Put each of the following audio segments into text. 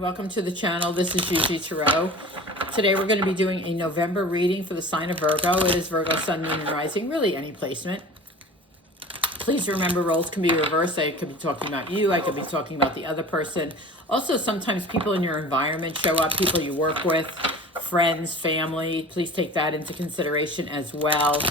welcome to the channel. This is GiGi Tarot. Today we're going to be doing a November reading for the sign of Virgo. It is Virgo, Sun, Moon, and Rising, really any placement. Please remember, roles can be reversed. I could be talking about you. I could be talking about the other person. Also, sometimes people in your environment show up, people you work with, friends, family. Please take that into consideration as well.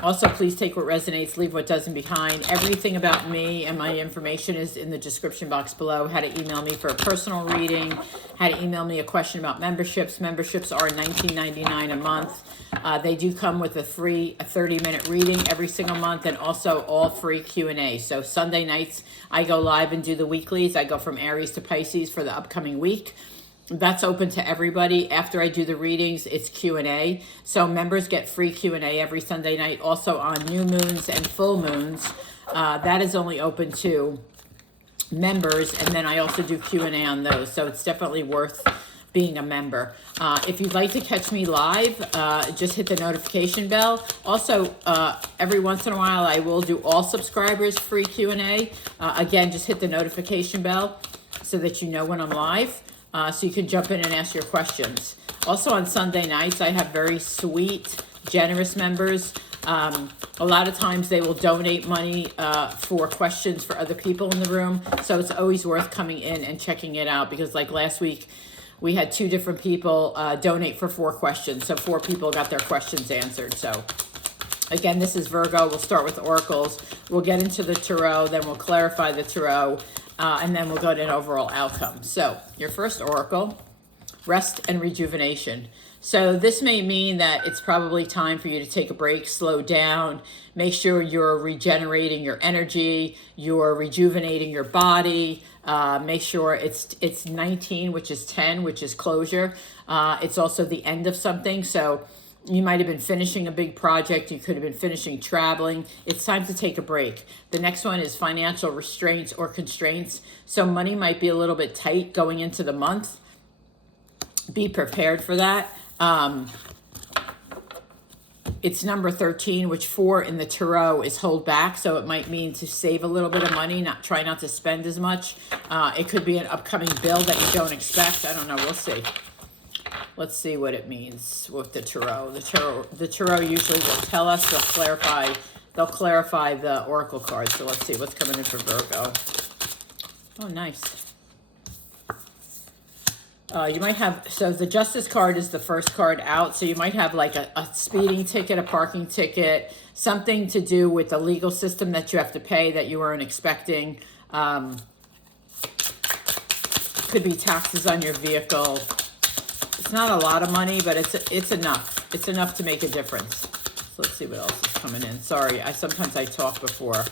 Also, please take what resonates, leave what doesn't behind. Everything about me and my information is in the description box below. How to email me for a personal reading, how to email me a question about memberships. Memberships are $19.99 a month. They do come with a free 30-minute reading every single month, and also all free Q&A. So Sunday nights, I go live and do the weeklies. I go from Aries to Pisces for the upcoming week. That's open to everybody. After I do the readings, it's Q&A. So members get free Q&A every Sunday night. Also on new moons and full moons, that is only open to members. And then I also do Q&A on those. So it's definitely worth being a member. If you'd like to catch me live, just hit the notification bell. Also, every once in a while, I will do all subscribers free Q&A. Again, just hit the notification bell so that you know when I'm live. So you can jump in and ask your questions. Also on Sunday nights, I have very sweet, generous members. A lot of times they will donate money for questions for other people in the room. So it's always worth coming in and checking it out, because like last week, we had 2 different people donate for 4 questions. So 4 people got their questions answered. So again, this is Virgo. We'll start with oracles. We'll get into the tarot, then we'll clarify the tarot. And then we'll go to an overall outcome. So your first oracle, rest and rejuvenation. So this may mean that it's probably time for you to take a break, slow down, make sure you're regenerating your energy, you're rejuvenating your body. Make sure it's 19, which is 10, which is closure. It's also the end of something. So you might have been finishing a big project. You could have been finishing traveling. It's time to take a break. The next one is financial restraints or constraints. So money might be a little bit tight going into the month. Be prepared for that. It's number 13, which 4 in the tarot is hold back. So it might mean to save a little bit of money, try not to spend as much. It could be an upcoming bill that you don't expect. I don't know. We'll see. Let's see what it means with the tarot. The tarot usually will tell us. They'll clarify the oracle cards. So let's see what's coming in for Virgo. Oh, nice. You might have, so the Justice card is the first card out. So you might have like a speeding ticket, a parking ticket, something to do with the legal system that you have to pay that you weren't expecting. Could be taxes on your vehicle. It's not a lot of money, but it's enough. It's enough to make a difference. So let's see what else is coming in. Sorry, sometimes I talk before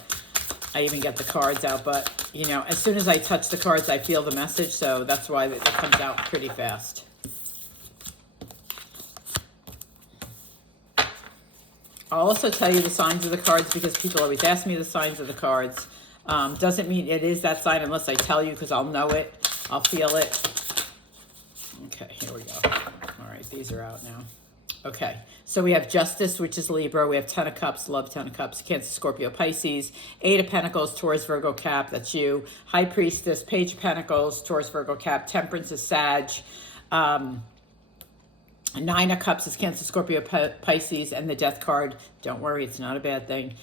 I even get the cards out, but you know, as soon as I touch the cards, I feel the message, so that's why it comes out pretty fast. I'll also tell you the signs of the cards, because people always ask me the signs of the cards. Doesn't mean it is that sign unless I tell you, because I'll know it. I'll feel it. Okay, here we go. All right, these are out now. Okay, so we have Justice, which is Libra. We have 10 of Cups, love 10 of Cups, Cancer, Scorpio, Pisces. 8 of Pentacles, Taurus, Virgo, Cap, that's you. High Priestess, Page of Pentacles, Taurus, Virgo, Cap. Temperance is Sag. 9 of Cups is Cancer, Scorpio, Pisces. And the Death card, don't worry, it's not a bad thing.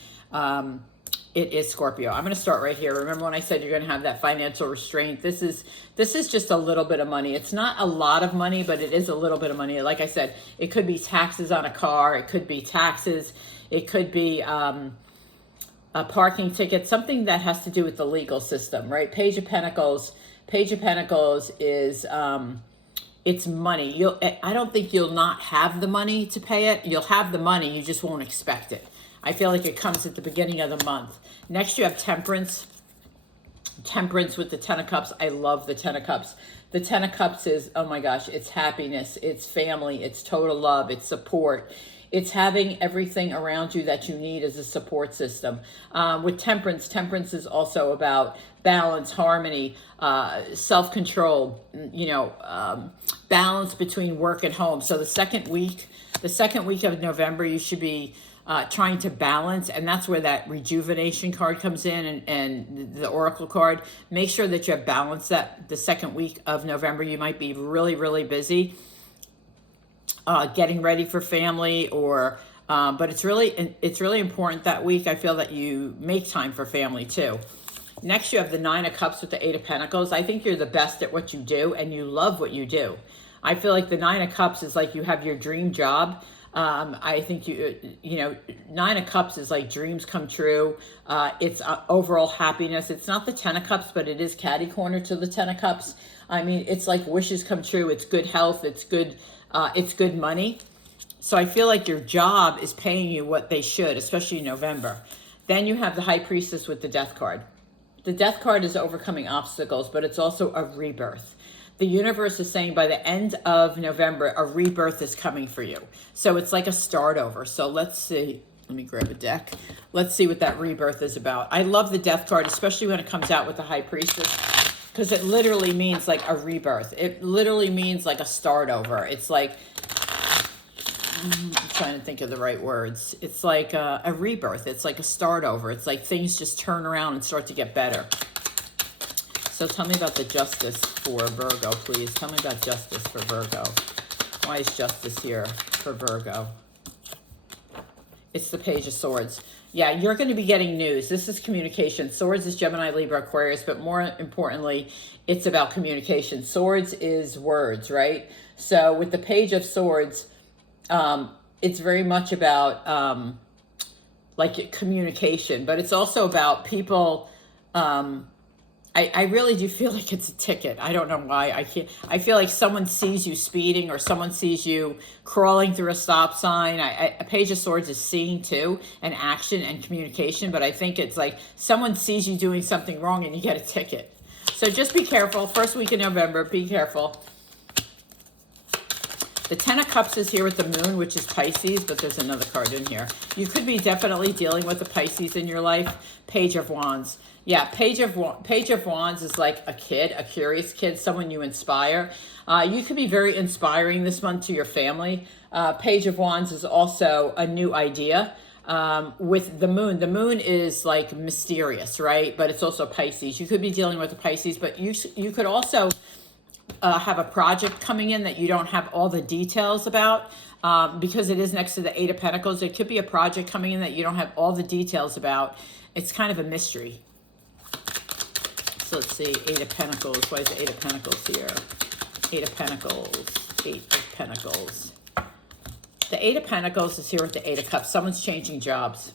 It is Scorpio. I'm going to start right here. Remember when I said you're going to have that financial restraint? This is just a little bit of money. It's not a lot of money, but it is a little bit of money. Like I said, it could be taxes on a car. It could be taxes. It could be a parking ticket, something that has to do with the legal system, right? Page of Pentacles. Page of Pentacles is it's money. I don't think you'll not have the money to pay it. You'll have the money. You just won't expect it. I feel like it comes at the beginning of the month. Next, you have Temperance. Temperance with the 10 of Cups. I love the 10 of Cups. The 10 of Cups is, oh my gosh, it's happiness, it's family, it's total love, it's support. It's having everything around you that you need as a support system. With Temperance, Temperance is also about balance, harmony, self-control, balance between work and home. So the second week of November, you should be trying to balance, and that's where that rejuvenation card comes in, and the oracle card. Make sure that you have balance that the second week of November. You might be really, really busy getting ready for family, or but it's really important that week. I feel that you make time for family too. Next, you have the Nine of Cups with the Eight of Pentacles. I think you're the best at what you do, and you love what you do. I feel like the Nine of Cups is like you have your dream job. I think Nine of Cups is like dreams come true. It's overall happiness. It's not the Ten of Cups, but it is catty corner to the Ten of Cups. I mean, it's like wishes come true. It's good health. It's good money. So I feel like your job is paying you what they should, especially in November. Then you have the High Priestess with the Death card. The Death card is overcoming obstacles, but it's also a rebirth. The universe is saying by the end of November, a rebirth is coming for you. So it's like a start over. So let's see. Let me grab a deck. Let's see what that rebirth is about. I love the Death card, especially when it comes out with the High Priestess, because it literally means like a rebirth. It literally means like a start over. It's like, I'm trying to think of the right words. It's like a rebirth. It's like a start over. It's like things just turn around and start to get better. So tell me about the Justice for Virgo, please. Tell me about Justice for Virgo. Why is Justice here for Virgo? It's the Page of Swords. Yeah, you're going to be getting news. This is communication. Swords is Gemini, Libra, Aquarius, but more importantly, it's about communication. Swords is words, right? So with the Page of Swords, it's very much about like communication, but it's also about people. I really do feel like it's a ticket. I don't know why. I feel like someone sees you speeding, or someone sees you crawling through a stop sign. A Page of Swords is seeing too, and action and communication, but I think it's like someone sees you doing something wrong and you get a ticket. So just be careful. First week in November, be careful. The Ten of Cups is here with the Moon, which is Pisces, but there's another card in here. You could be definitely dealing with the Pisces in your life. Page of Wands. Yeah, Page of Wands is like a kid, a curious kid, someone you inspire. You could be very inspiring this month to your family. Page of Wands is also a new idea. With the Moon. The Moon is like mysterious, right? But it's also Pisces. You could be dealing with the Pisces, but you could also have a project coming in that you don't have all the details about, because it is next to the Eight of Pentacles. It could be a project coming in that you don't have all the details about. It's kind of a mystery. So let's see, Eight of Pentacles. Why is the Eight of Pentacles here? Eight of Pentacles, Eight of Pentacles. The Eight of Pentacles is here with the Eight of Cups. Someone's changing jobs.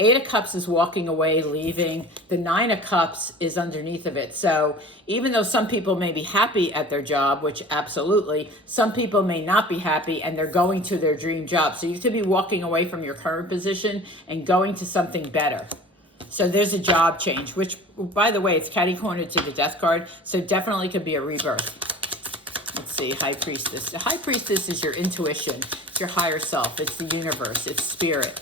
Eight of Cups is walking away, leaving. The Nine of Cups is underneath of it. So even though some people may be happy at their job, which absolutely, some people may not be happy and they're going to their dream job. So you could be walking away from your current position and going to something better. So there's a job change, which, by the way, it's catty corner to the Death card. So definitely could be a rebirth. Let's see, High Priestess. The High Priestess is your intuition. It's your higher self. It's the universe. It's spirit.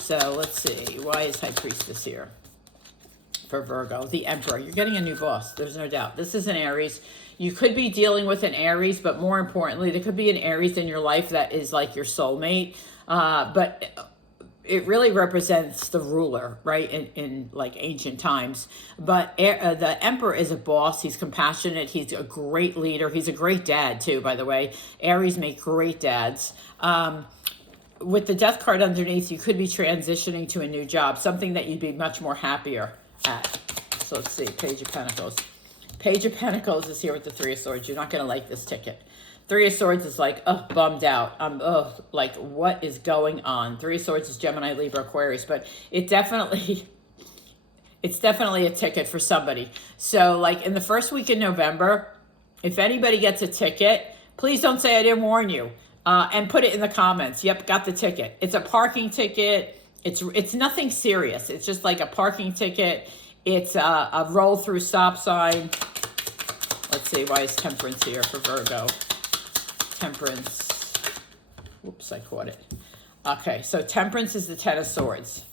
So let's see. Why is High Priestess here for Virgo? The Emperor. You're getting a new boss. There's no doubt. This is an Aries. You could be dealing with an Aries, but more importantly, there could be an Aries in your life that is like your soulmate. But it really represents the ruler, right, in like ancient times. But the Emperor is a boss. He's compassionate. He's a great leader. He's a great dad, too, by the way. Aries make great dads. With the Death card underneath, you could be transitioning to a new job, something that you'd be much more happier at. So let's see, Page of Pentacles. Page of Pentacles is here with the Three of Swords. You're not going to like this ticket. Three of Swords is like, bummed out. Like, what is going on? Three of Swords is Gemini, Libra, Aquarius, but it's definitely a ticket for somebody. So, like, in the first week in November, if anybody gets a ticket, please don't say I didn't warn you, and put it in the comments. Yep, got the ticket. It's a parking ticket. It's nothing serious. It's just like a parking ticket. It's a roll through stop sign. Let's see, why is Temperance here for Virgo? Temperance. Whoops, I caught it. Okay, so Temperance is the Ten of Swords.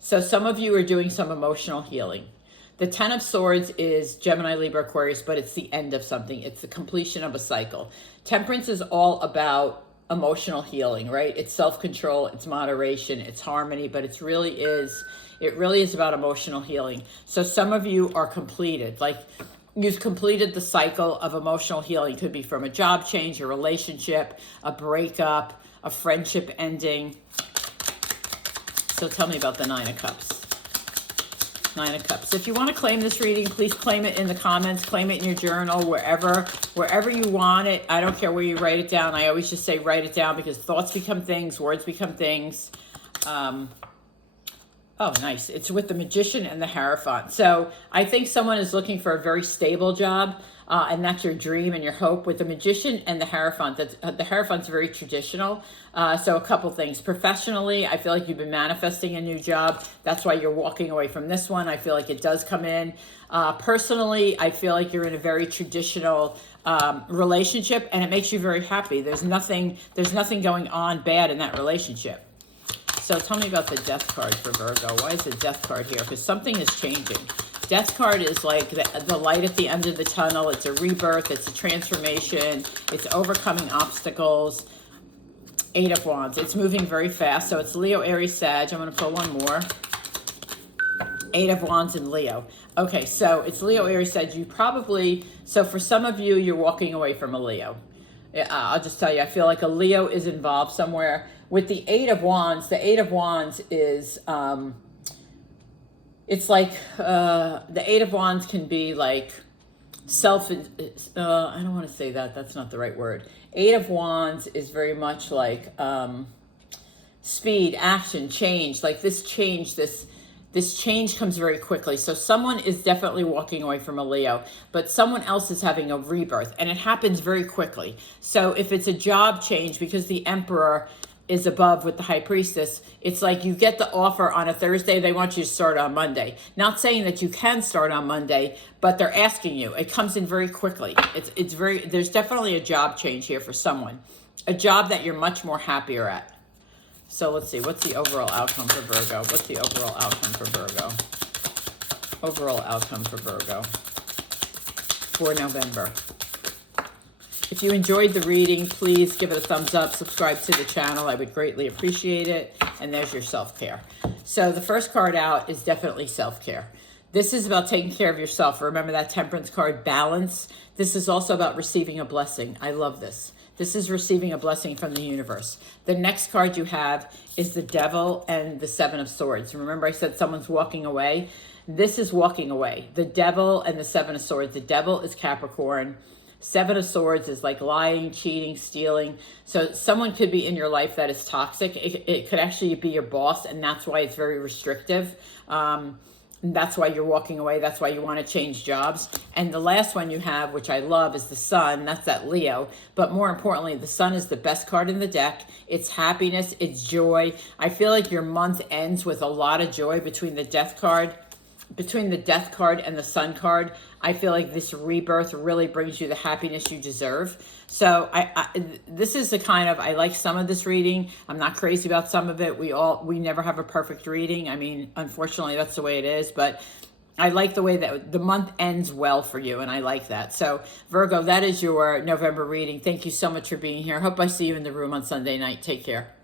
So some of you are doing some emotional healing. The Ten of Swords is Gemini, Libra, Aquarius, but it's the end of something. It's the completion of a cycle. Temperance is all about emotional healing, right? It's self-control, it's moderation, it's harmony, but it really is about emotional healing. So some of you are completed, like you've completed the cycle of emotional healing. Could be from a job change, a relationship, a breakup, a friendship ending. So tell me about the Nine of Cups. Nine of Cups. If you want to claim this reading, please claim it in the comments, claim it in your journal, wherever you want it. I don't care where you write it down. I always just say write it down, because thoughts become things, words become things. Oh, nice. It's with the Magician and the Hierophant. So I think someone is looking for a very stable job, and that's your dream and your hope. With the Magician and the Hierophant, the Hierophant's very traditional. So a couple things. Professionally, I feel like you've been manifesting a new job. That's why you're walking away from this one. I feel like it does come in. Personally, I feel like you're in a very traditional relationship, and it makes you very happy. There's nothing going on bad in that relationship. So tell me about the Death card for Virgo. Why is the Death card here? Because something is changing. Death card is like the light at the end of the tunnel. It's a rebirth. It's a transformation. It's overcoming obstacles. Eight of Wands. It's moving very fast. So it's Leo, Aries, Sag. I'm going to pull one more. Eight of Wands and Leo. Okay, so it's Leo, Aries, Sag. So for some of you, you're walking away from a Leo. I'll just tell you, I feel like a Leo is involved somewhere. With the Eight of Wands, the Eight of Wands is, it's like, the Eight of Wands can be like I don't want to say that. That's not the right word. Eight of Wands is very much like speed, action, change. Like this change, this change comes very quickly. So someone is definitely walking away from a Leo, but someone else is having a rebirth, and it happens very quickly. So if it's a job change, because the Emperor is above with the High Priestess, it's like you get the offer on a Thursday, they want you to start on Monday. Not saying that you can start on Monday, but they're asking you. It comes in very quickly. There's definitely a job change here for someone. A job that you're much more happier at. So let's see, what's the overall outcome for Virgo? What's the overall outcome for Virgo? Overall outcome for Virgo for November. If you enjoyed the reading, please give it a thumbs up, subscribe to the channel. I would greatly appreciate it. And there's your self-care. So the first card out is definitely self-care. This is about taking care of yourself. Remember that Temperance card, balance. This is also about receiving a blessing. I love this. This is receiving a blessing from the universe. The next card you have is the Devil and the Seven of Swords. Remember I said someone's walking away? This is walking away. The Devil and the Seven of Swords. The Devil is Capricorn. Seven of Swords is like lying, cheating, stealing. So someone could be in your life that is toxic. It could actually be your boss, and that's why it's very restrictive. That's why you're walking away. That's why you want to change jobs. And the last one you have, which I love, is the Sun. That's that Leo. But more importantly, the Sun is the best card in the deck. It's happiness. It's joy. I feel like your month ends with a lot of joy between the Death card. Between the Death card and the Sun card, I feel like this rebirth really brings you the happiness you deserve. So this is the kind of, I like some of this reading. I'm not crazy about some of it. We never have a perfect reading. I mean, unfortunately, that's the way it is. But I like the way that the month ends well for you, and I like that. So Virgo, that is your November reading. Thank you so much for being here. Hope I see you in the room on Sunday night. Take care.